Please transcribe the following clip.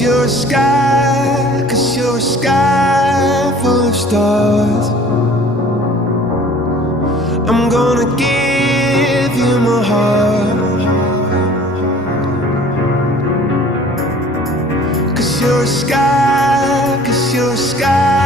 you're a sky, 'cause you're a sky full of stars. I'm gonna give you my heart, 'cause you're a sky, 'cause you're a sky